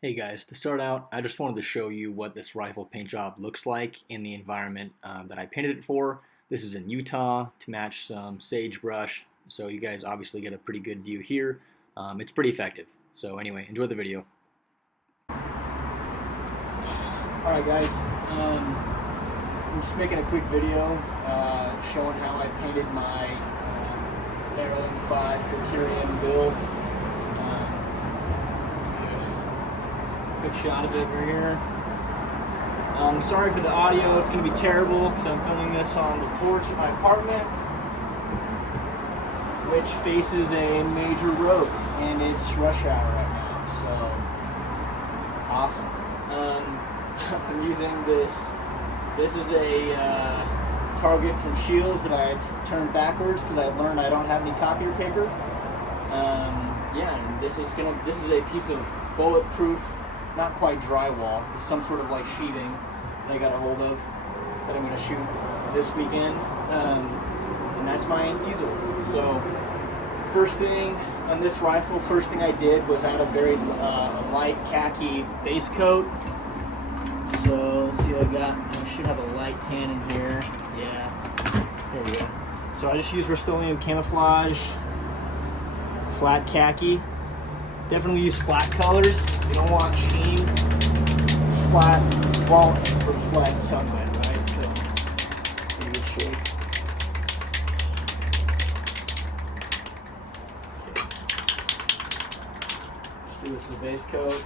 Hey guys, to start out, I just wanted to show you what this rifle paint job looks like in the environment that I painted it for. This is in Utah to match some sagebrush, so you guys obviously get a pretty good view here. It's pretty effective. So anyway, enjoy the video. Alright guys, I'm just making a quick video showing how I painted my Aero M5 Criterion build. Quick shot of it right here. Sorry for the audio, it's going to be terrible because I'm filming this on the porch of my apartment, which faces a major road, and it's rush hour right now, so awesome. I'm using this. This is a target from Shields that I've turned backwards because I've learned I don't have any copier paper. Yeah, and this is a piece of bulletproof, not quite drywall. It's some sort of like sheathing that I got a hold of that I'm going to shoot this weekend, and that's my easel. So first thing on this rifle, first thing I did was add a very light khaki base coat. So let's see what I should have a light tan in here. Yeah, there we go. So I just use Rustoleum Camouflage Flat Khaki. Definitely use flat colors. You don't want sheen. Flat won't reflect sunlight, right? So it's in good shape. Let's do this with the base coat.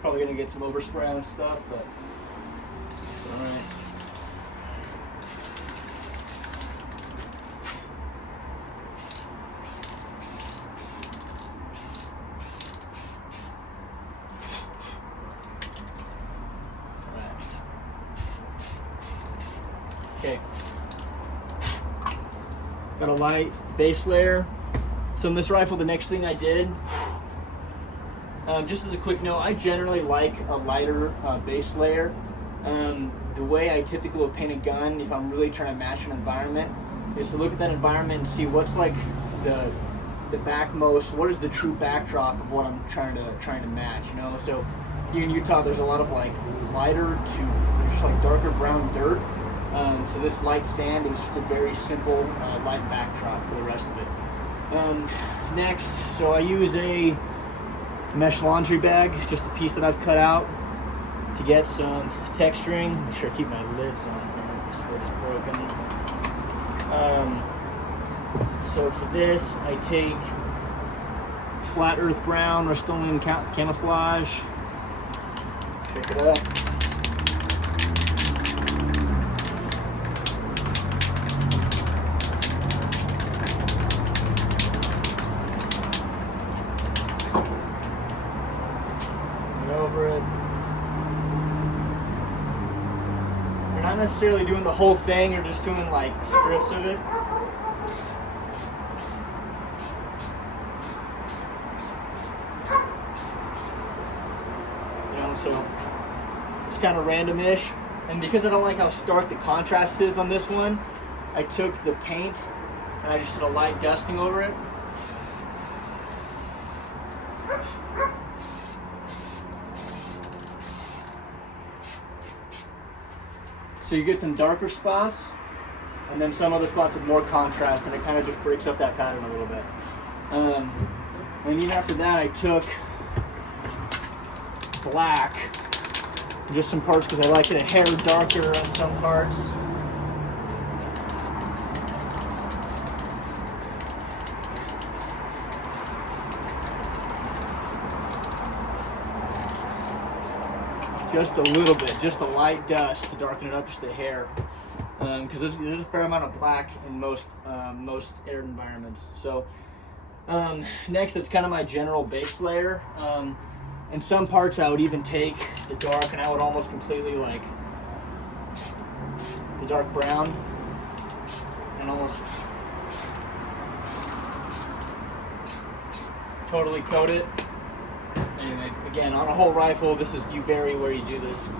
Probably gonna get some overspray on stuff, but it's alright. Okay. Got a light base layer. So in this rifle, the next thing I did, just as a quick note, I generally like a lighter base layer. The way I typically would paint a gun, if I'm really trying to match an environment, is to look at that environment and see what's like the backmost, what is the true backdrop of what I'm trying to match, you know? So here in Utah, there's a lot of like lighter to just like darker brown dirt. So this light sand is just a very simple light backdrop for the rest of it. Next, so I use a mesh laundry bag, just a piece that I've cut out to get some texturing. Make sure I keep my lids on. This lid is broken. So for this, I take Flat Earth Brown, Rustoleum Camouflage. Pick it up. Over it. You're not necessarily doing the whole thing, you're just doing like strips of it. You know, so it's kind of random-ish. And because I don't like how stark the contrast is on this one, I took the paint and I just did a light dusting over it. So you get some darker spots, and then some other spots with more contrast, and it kind of just breaks up that pattern a little bit. And even after that, I took black, just some parts because I like it a hair darker on some parts. Just a little bit, just a light dust to darken it up just a hair, because there's a fair amount of black in most air environments. So next, it's kind of my general base layer. In some parts, I would even take the dark and I would almost completely like the dark brown and almost totally coat it. Anyway, again, on a whole rifle, this is, you vary where you do this.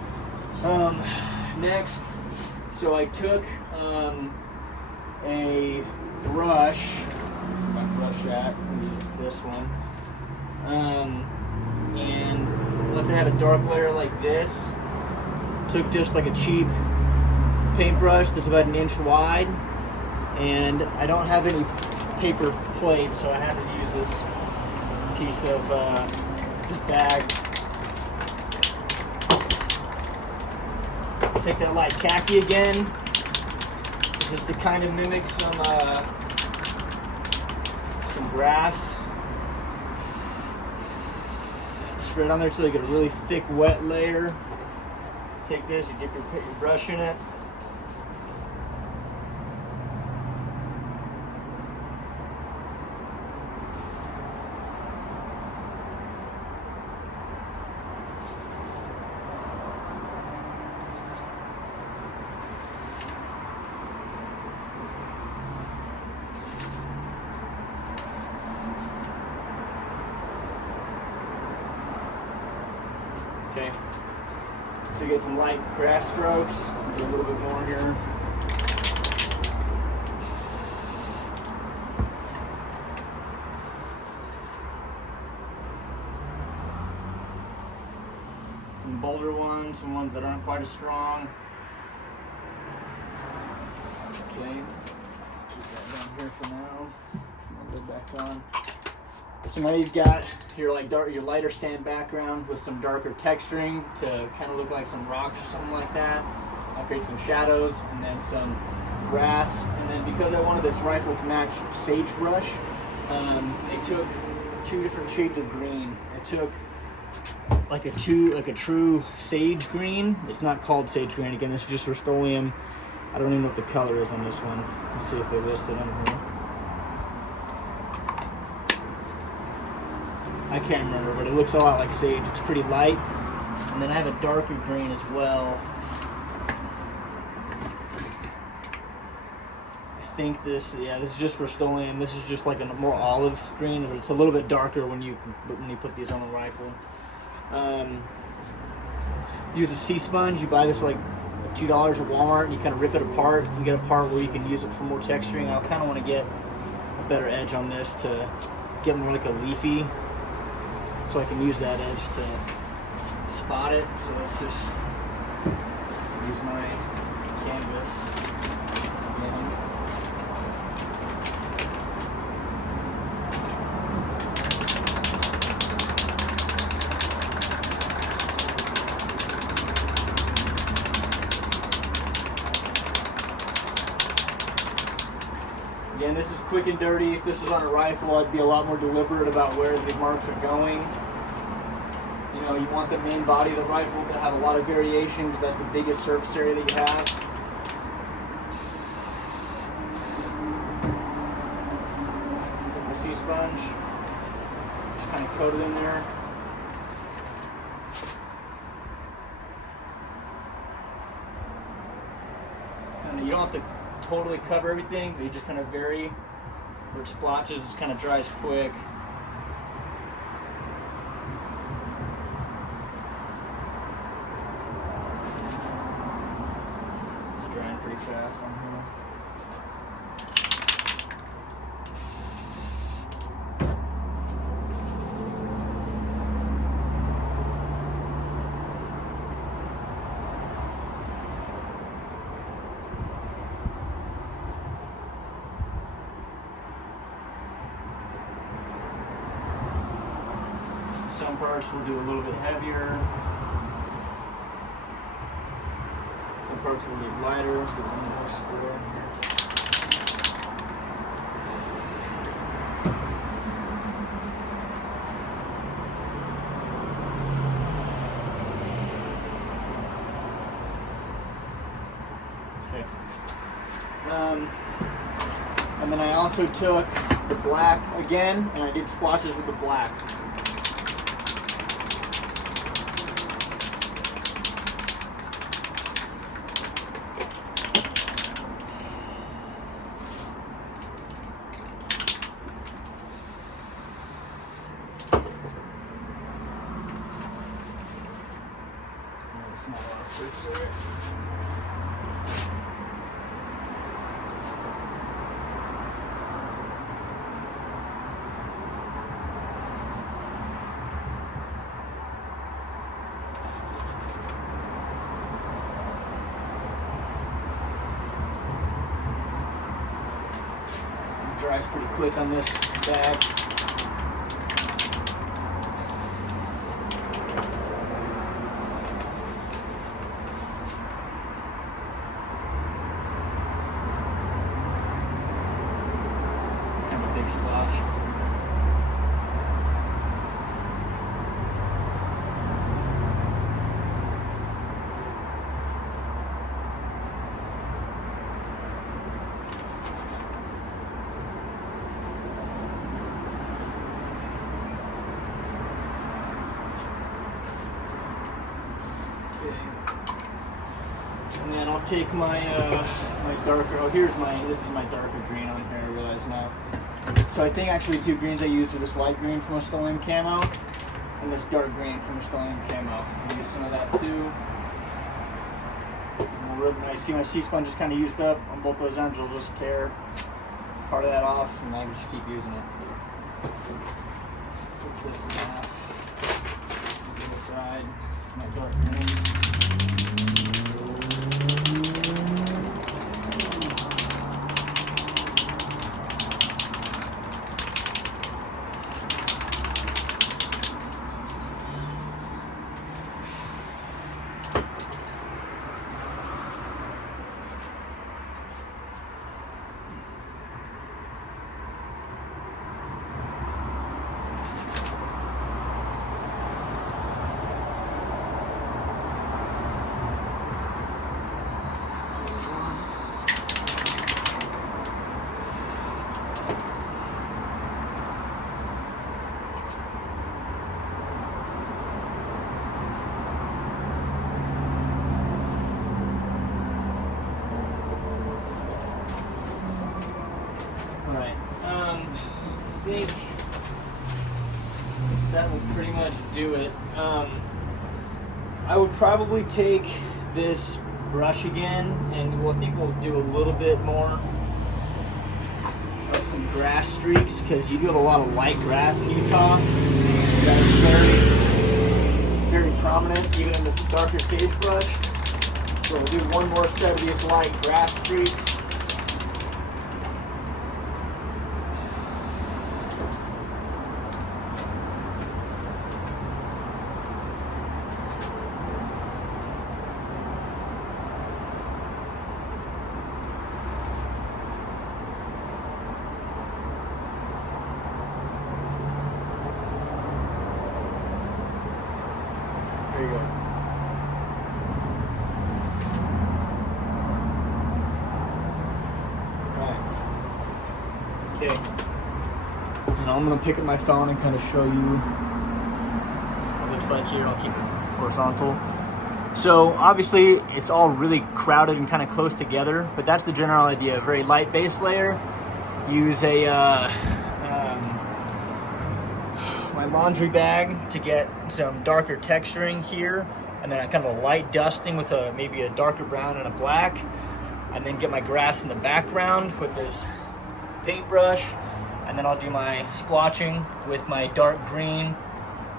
next, so I took a brush, my brush at, this one, and once I have a dark layer like this, took just like a cheap paintbrush that's about 1 inch wide, and I don't have any paper plates, so I had to use this piece of this bag. Take that light khaki again. This is to kind of mimic some grass. Spread it on there until you get a really thick, wet layer. Take this, you put your brush in it. Okay, so you get some light grass strokes. Do a little bit more here. Some bolder ones, some ones that aren't quite as strong. Okay, keep that down here for now. I'll go back on. So now you've got your your lighter sand background with some darker texturing to kind of look like some rocks or something like that. I'll create some shadows and then some grass. And then because I wanted this rifle to match Sagebrush, I took 2 different shades of green. I took like a true sage green. It's not called sage green. Again, this is just Rustoleum. I don't even know what the color is on this one. Let's see if they list it on here. I can't remember, but it looks a lot like sage. It's pretty light. And then I have a darker green as well. I think this is just Rustoleum. This is just like a more olive green, but it's a little bit darker when you put these on the rifle. Use a sea sponge. You buy this like $2 at Walmart, and you kind of rip it apart. You get a part where you can use it for more texturing. I kind of want to get a better edge on this to get more like a leafy, so I can use that edge to spot it. So let's just use my canvas again. Again, this is quick and dirty. If this was on a rifle, I'd be a lot more deliberate about where the marks are going. You know, you want the main body of the rifle to have a lot of variation because that's the biggest surface area that you have. Take my sea sponge, just kind of coat it in there. And you don't have to totally cover everything, but you just kind of vary where it splotches. It kind of dries quick. It's drying pretty fast on here. Some parts we'll do a little bit heavier. Some parts we'll leave lighter, let's get one more score. Okay. And then I also took the black again, and I did splotches with the black. It's not a lot of surface area. dries pretty quick on this bag. Kind of a big splash. And then I'll take my my darker. Oh, this is my darker green on here. I realize now. So I think actually two greens I used are this light green from Rustoleum Camo and this dark green from Rustoleum Camo. I'll use some of that too. And I see my C-sponge is kind of used up on both those ends. I'll just tear part of that off and I can just keep using it. Flip this in half. To the side. This is my dark green. I think that will pretty much do it. I would probably take this brush again, and I think we'll do a little bit more of some grass streaks, because you do have a lot of light grass in Utah. That is very, very prominent, even in the darker sagebrush. So we'll do one more set of these light grass streaks. There you go. Right. Okay. And I'm going to pick up my phone and kind of show you what it looks like here. I'll keep it horizontal. So obviously it's all really crowded and kind of close together, but that's the general idea. A very light base layer. Use a my laundry bag to get some darker texturing here, and then a kind of a light dusting with maybe a darker brown and a black, and then get my grass in the background with this paintbrush, and then I'll do my splotching with my dark green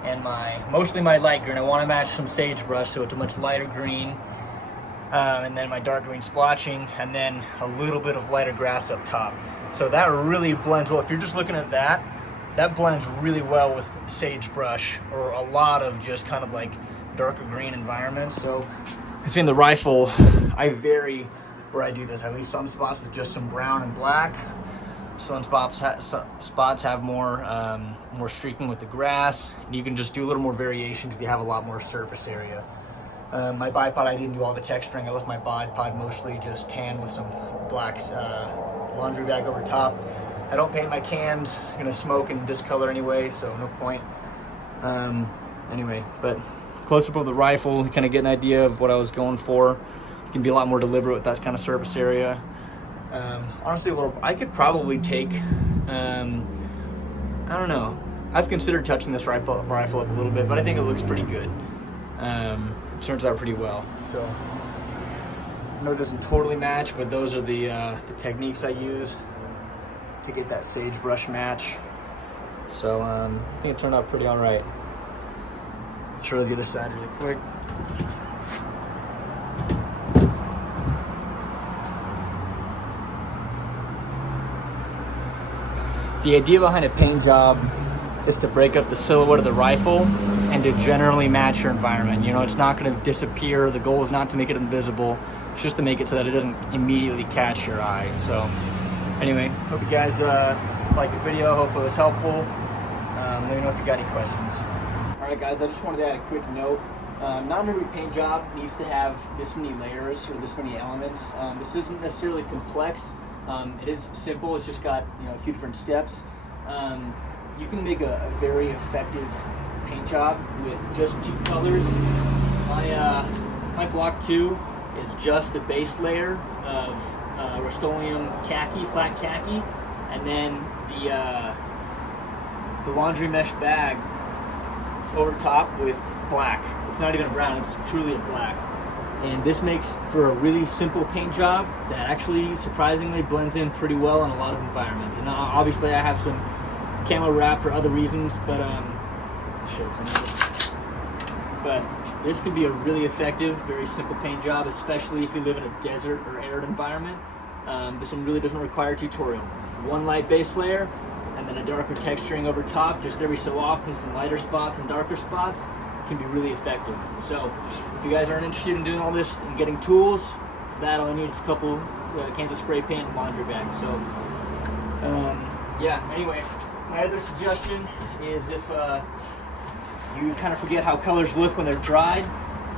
and mostly my light green. I want to match some sagebrush, so it's a much lighter green, and then my dark green splotching, and then a little bit of lighter grass up top. So that really blends well. If you're just looking at that blends really well with sagebrush or a lot of just kind of like darker green environments. So you see in the rifle, I vary where I do this. I leave some spots with just some brown and black. Some spots have more streaking with the grass, and you can just do a little more variation because you have a lot more surface area. My bipod, I didn't do all the texturing. I left my bipod mostly just tan with some black laundry bag over top. I don't paint my cans. It's gonna smoke and discolor anyway, so no point. Anyway, but close up of the rifle, you kind of get an idea of what I was going for. You can be a lot more deliberate with that kind of surface area. Honestly, I could probably take, I don't know. I've considered touching this rifle up a little bit, but I think it looks pretty good. It turns out pretty well. So I know it doesn't totally match, but those are the techniques I used to get that sagebrush match. So I think it turned out pretty all right. Show the other side really quick. The idea behind a paint job is to break up the silhouette of the rifle and to generally match your environment. You know, it's not going to disappear. The goal is not to make it invisible. It's just to make it so that it doesn't immediately catch your eye. So anyway, hope you guys liked the video. Hope it was helpful. Let me know if you got any questions. All right, guys, I just wanted to add a quick note. Not every paint job needs to have this many layers or this many elements. This isn't necessarily complex. It is simple. It's just got, you know, a few different steps. You can make a very effective paint job with just 2 colors. My Block II is just a base layer of Rustoleum Khaki, Flat Khaki, and then the laundry mesh bag over top with black. It's not even a brown, it's truly a black. And this makes for a really simple paint job that actually surprisingly blends in pretty well in a lot of environments. And obviously I have some camo wrap for other reasons, but this could be a really effective, very simple paint job, especially if you live in a desert or arid environment. This one really doesn't require a tutorial. 1 light base layer, and then a darker texturing over top, just every so often, some lighter spots and darker spots, can be really effective. So if you guys aren't interested in doing all this and getting tools, for that all I need is a couple cans of spray paint and laundry bags. So yeah, anyway, my other suggestion is if you kind of forget how colors look when they're dried,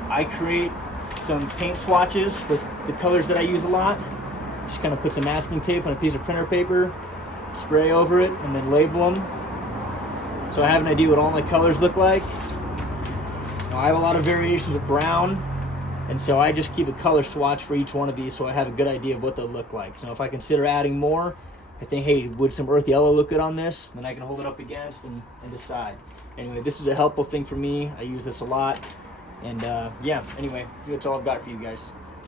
I create some paint swatches with the colors that I use a lot. Just kind of put some masking tape on a piece of printer paper, spray over it, and then label them. So I have an idea what all my colors look like. Now, I have a lot of variations of brown, and so I just keep a color swatch for each one of these so I have a good idea of what they'll look like. So if I consider adding more, I think, hey, would some earth yellow look good on this? Then I can hold it up against and decide. Anyway, this is a helpful thing for me. I use this a lot. And yeah, anyway, that's all I've got for you guys.